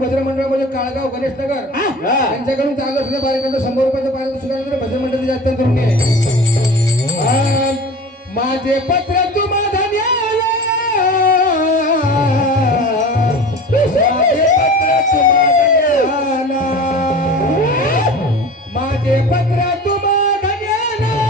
भजन मंडळामध्ये काळगाव गणेश नगर यांच्याकडून चालू असलेल्या बारीकांना 100 रुपयाचं पारितोषिक भजन मंडळाचे जास्त करून घे. माझे पत्र तुम्हा धन्याला, माझे पत्र तुम्हा धन्याला,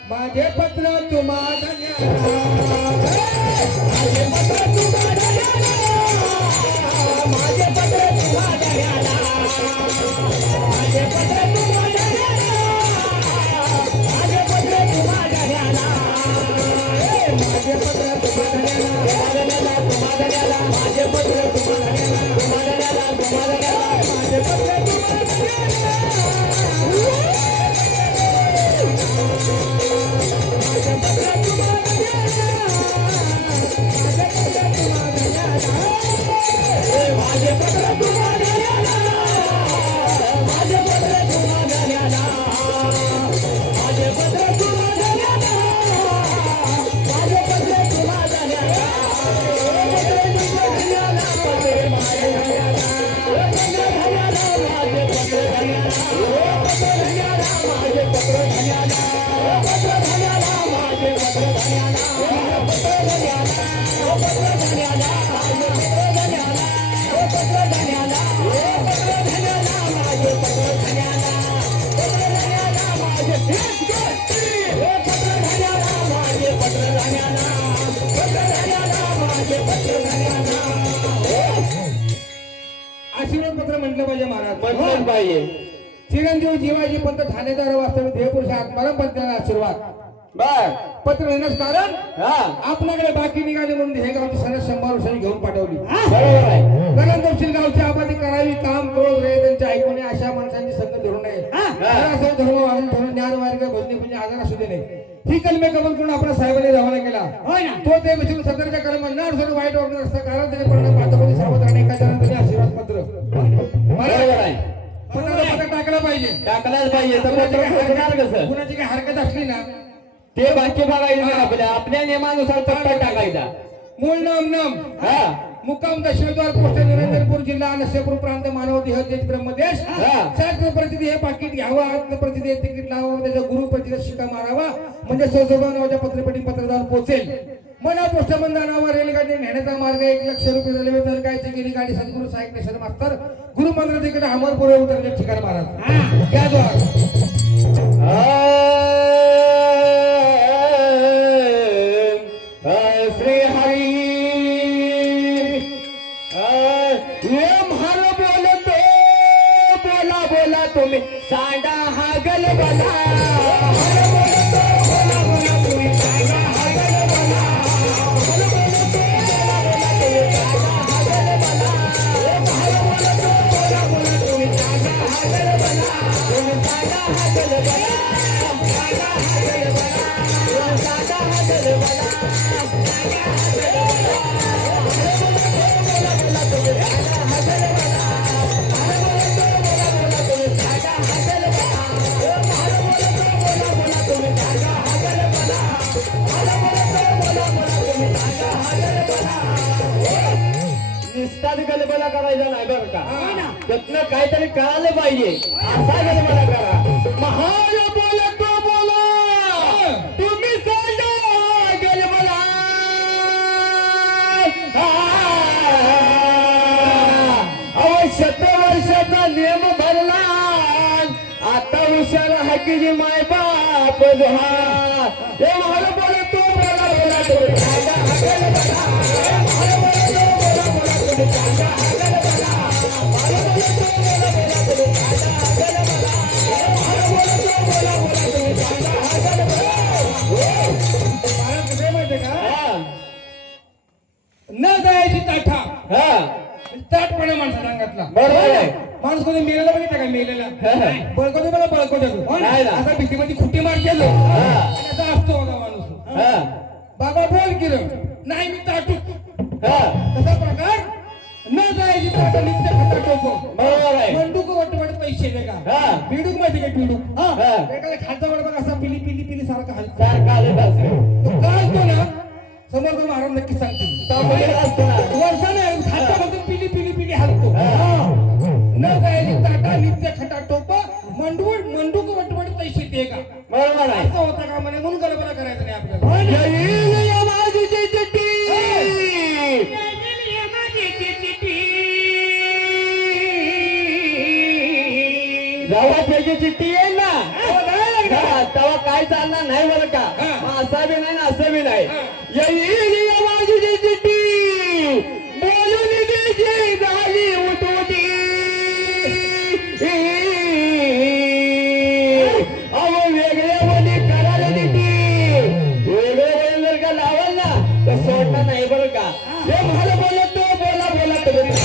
माझे पत्र तुम्हा धन्याला, माझे पत्र तुम्हा धन्याला, माझे पत्र तुम्हा धन्याला, माझे पत्र तुम्हा धन्याला, माझे पत्र तुम्हा धन्याला, माझे पत्र तुम्हा धन्याला, माझे पत्र तुम्हा धन्याला, तुम्हा धन्याला, माझे पत्र तुम्हा धन्याला, तुम्हा धन्याला, तुम्हा धन्याला, माझे पत्र तुम्हा धन्याला, माझे पत्र तुम्हा धन्याला, माझे पत्र तुम्हा धन्याला, माझे पत्र तुम्हा धन्याला, माझे पत्र तुम्हा धन्याला, माझे पत्र तुम्हा धन्याला, पत्र तुम्हा धन्याला, पत्र माझे धन्याला, पत्र धन्याला, माझे पत्र धन्याला, पत्र धन्याला, माझे पत्र धन्याला, पत्र धन्याला, माझे पत्र धन्याला, पत्र धन्याला, पत्र धन्याला, माझे पत्र धन्याला, पत्र धन्याला, पत्र धन्याला, माझे पत्र धन्याला, पत्र धन्याला, माझे पत्र धन्याला, माझे पत्र धन्याला, पत्र धन्याला, माझे पत्र धन्याला. आशीर्वाद पत्र म्हटलं पाहिजे महाराज, म्हटलं पाहिजे. चिरंजीव जीवाजी पंत ठाणेदार वास्तविक देवपुरुष आत्माराम पंतांना आशीर्वाद. बर पत्र लिहिण्यास कारण आपल्याकडे बाकी निघाले म्हणून हे गावची सणस 100 वर्षांनी घेऊन पाठवली. बरोबर आहे. कारण तपशील गावची आबादी करावी, काम क्रोध रे त्यांच्या ऐकून अशा माणसांची संगत धरून नये. धर्म वागून ठेवून ज्ञान मार्ग भजनी म्हणजे आजार असू दे नाही. ही कलमे कबूल करून आपल्या साहेबांनी रवाना केला. तो ते विषयी सदरच्या कर्मांना सोडून वाईट वागणार असतं. कारण त्याने परिणाम पाहता सावध राहणे एका जणांनी आशीर्वाद पत्र. बरोबर आहे. पत्र टाकला पाहिजे, टाकलाच पाहिजे. कुणाची काही हरकत असली ना ते बाकी बघायचं, आपल्या नियमानुसार पत्र टाकायचा. मूळ नाम मुक्काम दक्षिणद्वार पोस्ट निरंजनपूर जिल्हा नरसिंहपूर प्रांत मानव देह देश ब्रह्मदेश. शास्त्र प्रतिनिधी हे पाकिट घ्यावा, आत्म प्रतिनिधी तिकीट लावावं, त्याच्या गुरु प्रतिनिधी शिक्का मारावा म्हणजे सौजोबा नावाच्या पत्रपेटी पत्रदार पोहोचेल. मना पोस्टमन नावावर रेल्वेगाडी नेण्याचा मार्ग 1 लाख रुपये. रेल्वे तर कायची गेली गाडी सद्गुरू साहेब नेशन मास्तर गुरु मंत्र तिकडे अमरपूर उतरले ठिकाण महाराज याद्वार. श्री हरी म्हार बोलतो बोला बोला तुम्ही सांडा हा गलबला. नुसताच गलबला करायचा नाही बरं का. त्यातनं काहीतरी कळालं पाहिजे. असा गलबला करा. महान बोला तो बोला, तुम्ही सांगा गलबला. शतवर्षाचा नियम भरला, आता हुशार हाकीची माय बाप जोहा. हे महान बोला तो बोला बोला तुम्ही सांगा गलबला. महान बोला तो बोला बोला तुम्ही सांगा गलबला. महान बोला तो बोला बोला तुम्ही सांगा गलबला. महान बोला तो बोला बोला तुम्ही सांगा गलबला. महाराज कसं माहितीये का, न जायची ताठा ताटपणा माणसाला अंगातला. बरोबर आहे. माणूस कोणी मेलेला बघितला का, मेलेला बळकवतो मला बळकवतो नाही ना. असा भीतीमध्ये खुट्टी मार केलो असा असतो बघा माणूस. बाबा बोल केलं नाही मी ताटू, तसा प्रकार न जायची ताटा नित्य खाता टोको. बरोबर आहे. मंडूक वाटवाट पैसे दे का, बिडूक माहिती का, बिडूक एखादा खालचा वड बघा असा पिली पिली पिली सारखा हलता सारखा आले तो काय असतो ना, समोर तो महाराज नक्की सांगतील वर्षा नाही खाता फक्त पिली पिली पिली हलतो. न जायची ताटा नित्य खटा टोप मंडूक वटवट पैसे दे का. बरोबर आहे. असं होतं का म्हणे, म्हणून गलबला करायचं नाही आपल्याला. येईल यमाजीची चिठ्ठी, जेव्हा त्याची चिठ्ठी येईल ना तेव्हा काय चालणार नाही बरं का. असं बी नाही ना असं बी नाही. येईल यमाजीची चिठ्ठी, बोलून गेली झाली उठवती. अहो वेगळे बोली करायला देती, वेगळे बोली जर का लावाल ना तर सोडणार नाही बरं का. हे मला बोलत तो बोला बोला तुम्ही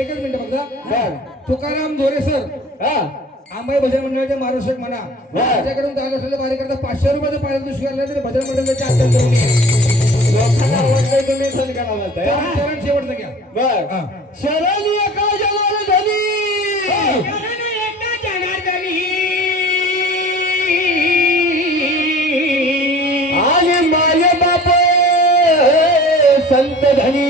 एकच मिनिट फक्त. तुकाराम धोरे सर आंबाई भजन मंडळाचे मार्गदर्शक म्हणा, त्याच्याकडून जागा असलेल्या कार्यकर्ता 500 रुपयाचं पारितोषिक स्वीकारलं तरी भजन मंडळाचे अत्यंत लोकांना आवडतंय तुम्ही सण करा म्हणताय. चरण शेवटचं घ्या. बर शरण एका जनार्दनी, आणि माय बाप संत धनी.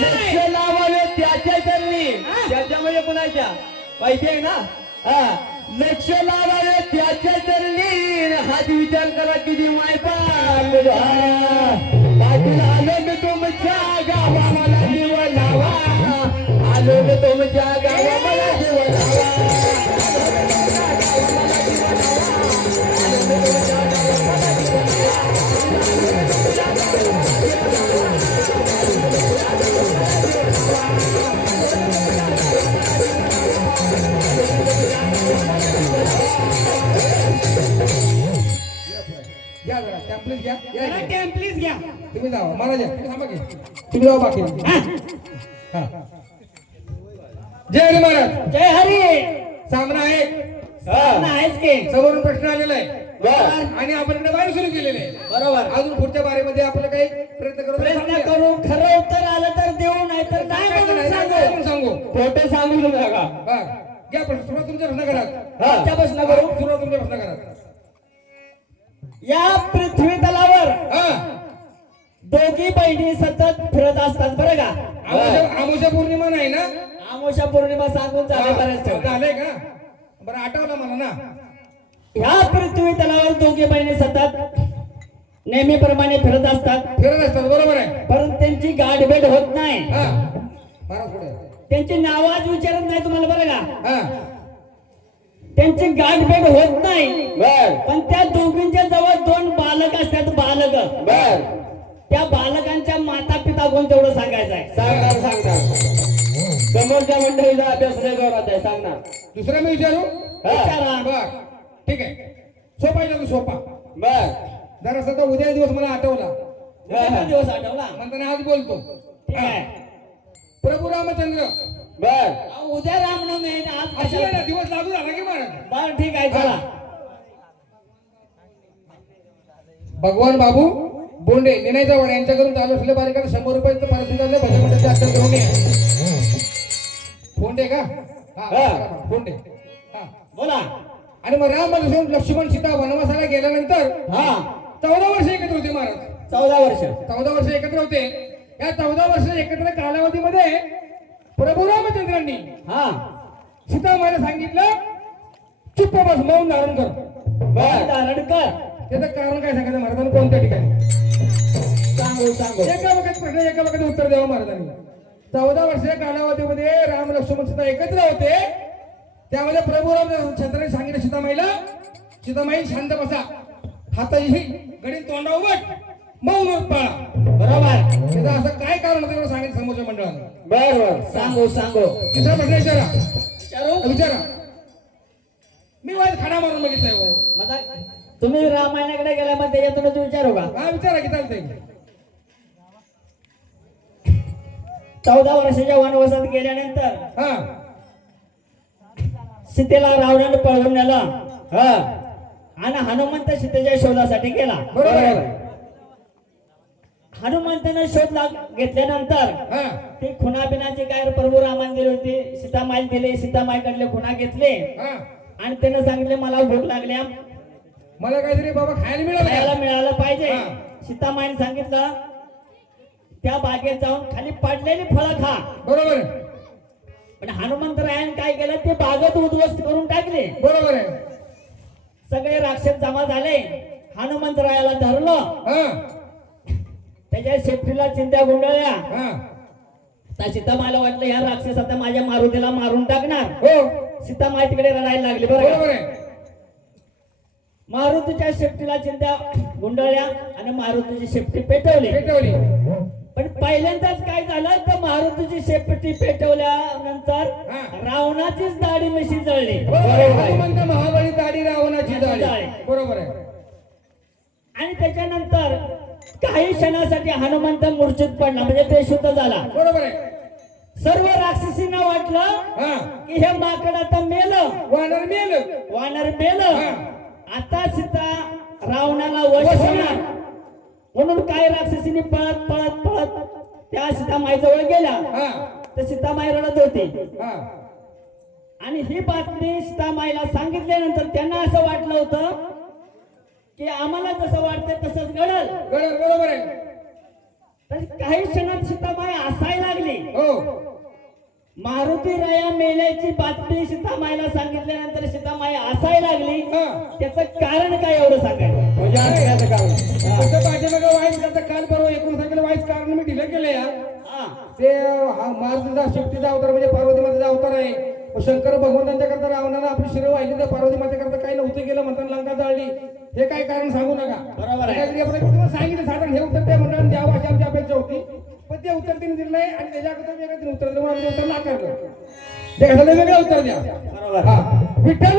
लक्ष लावावे त्याच्या चरणी, त्याच्यामध्ये कुणाच्या माहिती आहे ना. लक्ष लावावे त्याच्या चरणी, हात विचार करा किती माय पाटील आलो मी तुमच्या गावा मला जीव लावा. आलो मी तुमच्या गावा मला जीव लावा. घ्या जरा टॅम्पलेट घ्या. प्लीज घ्या. तुम्ही जावा महाराज तुम्ही थांबा की, तुम्ही जावा बाकी. जय हरी महाराज. जय हरी. सामना आहे, आहेच की. समोरून प्रश्न आलेला आहे आणि आपण इकडे बारी सुरू केलेली आहे. बरोबर. अजून पुढच्या बारीमध्ये आपलं काही प्रयत्न करू. खरं उत्तर आलं तर देऊ, नाही तर नाही म्हणून सांगू. सांगू खोटे सांगू नका. घ्या प्रश्न. सुरुवात तुमच्या प्रश्न करा. आजच्या प्रश्न करू. सुरुवात तुमच्या प्रश्न करा. या पृथ्वी तलावर दोघी बहिणी सतत फिरत असतात बरं का. अमावस्या पौर्णिमा नाही ना. अमावस्या पौर्णिमा सांगून झाले बरेच. झालंय का बरं, आठवलं मला ना. ह्या पृथ्वी तलावर दोघी बहिणी सतत नेहमीप्रमाणे फिरत असतात. फिरत असतात बरोबर आहे. परंतु त्यांची गाठभेट होत नाही. महाराज पुढे. त्यांची नाव आज विचारत नाही तुम्हाला बरं का. हा त्यांची गाठभेट होत नाही. बर पण त्या दोघींच्या जवळ दोन बालक असतात. बालक बर त्या बालकांच्या माता पिता कोण तेवढं सांगायचं आहे. सांगणार. समोरच्या मंडळीचा अभ्यास नाही जोरात आहे. सांगणार. दुसरा मी विचारू. विचारा. बर ठीक आहे. सोपा आहे ना, सोपा. बर जरासा तो उद्या दिवस मला आठवला उद्याचा दिवस आठवला म्हणताना आज बोलतो. ठीक आहे. प्रभू रामचंद्र बर अहो, उद्या रामनवमी आहे, आज अशी कशाला? ना दिवस लागू झाला की महाराज. बरं ठीक आहे चला. भगवान बाबू बोंडे निनायचा वाडा यांच्याकडून चालू असलेल्या बारीकाला 100 रुपयाचं पारितोषिक आले भजन मंडळाचे अध्यक्ष घेऊन या. बोंडे का हा बोंडे हा. बोला. आणि मग राम लक्ष्मण सीता वनवासाला गेल्यानंतर हा 14 वर्ष एकत्र होते महाराज. 14 वर्ष. 14 वर्ष एकत्र होते. या 14 वर्ष एकत्र कालावधीमध्ये प्रभू रामचंद्रांनी हा सीतामाईला सांगितलं चुप्प बस मौन धारण कर. बर धारण कर. त्याचं कारण काय सांगायचं महाराजांनी कोणत्या ठिकाणी सांगू एका वखत प्रश्न एका वखत उत्तर द्यावं महाराजांनी. 14 वर्ष कालावधीमध्ये राम लक्ष्मण सीता एकत्र होते. त्यामध्ये प्रभू रामचंद्रांनी सांगितलं सीतामाईला सीतामाई शांत बसा हाताची गडी तोंडा उभट मौन व्रत पाळा. बरोबर. त्याचं असं काय कारण होतं तेवढं सांगितलं समोरच्या मंडळानं. बर बर सांगू तिसरा प्रश्न विचारा विचारू. विचारा. मी वाईट खाडा मारून बघितलाय हो. माझा तुम्ही रामायणाकडे गेला मग त्याच्यातूनच विचारू का? हा विचारा की चालतंय. 14 वर्षाच्या वनवासात गेल्यानंतर हा सीतेला रावणाने पळवून नेलं. हा आणि हनुमंत सीतेच्या शोधासाठी गेला. बरोबर आहे. हनुमंतानं शोध घेतल्यानंतर हा ती खुणाबिनाची काय प्रभू रामाने दिली होती सीतामाई दिली. सीतामाईकडले खुणा घेतले हा आणि त्यानं सांगितले मला भूक लागल्या मला काहीतरी बाबा खायला मिळालं खायला का? मिळालं पाहिजे. हा. सीतामाईने सांगितलं त्या बागेत जाऊन खाली पडलेली फळं खा. बरोबर आहे. पण हनुमंतरायाने काय केलं ते बागेत उद्ध्वस्त करून टाकले. बरोबर आहे. सगळे राक्षस जमा झाले. हनुमंतरायाला धरलं. हा त्याच्या शेपटीला चिंध्या गुंडळल्या. हा त्या सीतामाईला वाटलं या राक्षस आता माझ्या मारुतीला मारून टाकणार. हो सीतामाई तिकडे रडायला लागली. बरोबर बरोबर आहे. मारुतीच्या शेपटीला चिंध्या गुंडळल्या आणि मारुतीची शेपटी पेटवली. पेटवली. पण पहिल्यांदाच काय झालं तर मारुतीची शेपटी पेटवल्यानंतर हा. रावणाचीच दाढी मिशी जळली. बरोबर आहे. हनुमंत महाबळी दाढी रावणाची जाळी. जाळी. बरोबर आहे. आणि त्याच्यानंतर काही क्षणासाठी हनुमंत मूर्छित पडला म्हणजे बेशुद्ध झाला. बरोबर आहे. सर्व राक्षसींना वाटलं हा की हे माकड आता मेलं. वानर मेलं. वानर मेलं. हा. आता सीता रावणाला वश होणार म्हणून काय राक्षसींनी पळत पळत पळत त्या सीतामाई जवळ गेल्या. हा तर सीतामाई रडत होती हा आणि ही बातमी सीतामाईला सांगितल्यानंतर त्यांना असं वाटलं होतं की आम्हाला जसं वाटतंय तसंच घडल. बरोबर आहे. तर काही क्षणात सीतामाई हसायला लागली. हो मारुती राया मेल्याची बातमी सीतामाईला सांगितल्यानंतर सीतामाई हसायला लागली. हा त्याचं कारण काय एवढं सांगायचं? म्हणजे असं कारण तसं पाठीमागं वाईट करता काल परवा 59 वाईट कारण मी ढिलं केलं या. हा. ते मारुतीचा शक्तीचा अवतार म्हणजे पार्वती मातेचा अवतार आहे. शंकर भगवंतांच्या करता रावणाला आपली शिर वाहिली तर पार्वती माते करता काही नव्हतं केलं म्हणताना लंका जाळली. हे काय कारण सांगू नका. बरोबर आहे. काहीतरी आपण तुम्हाला सांगितलं साधारण हे उत्तर त्या मंडळाने द्यावं अशी आमची अपेक्षा होती. पण ते उत्तर तिने दिलं नाही आणि त्याच्याकडे वेगळं तिने उत्तर दिलं म्हणून उत्तर नाकारलं. ते कसं वेगळं उत्तर द्या. बरोबर. हा विठ्ठल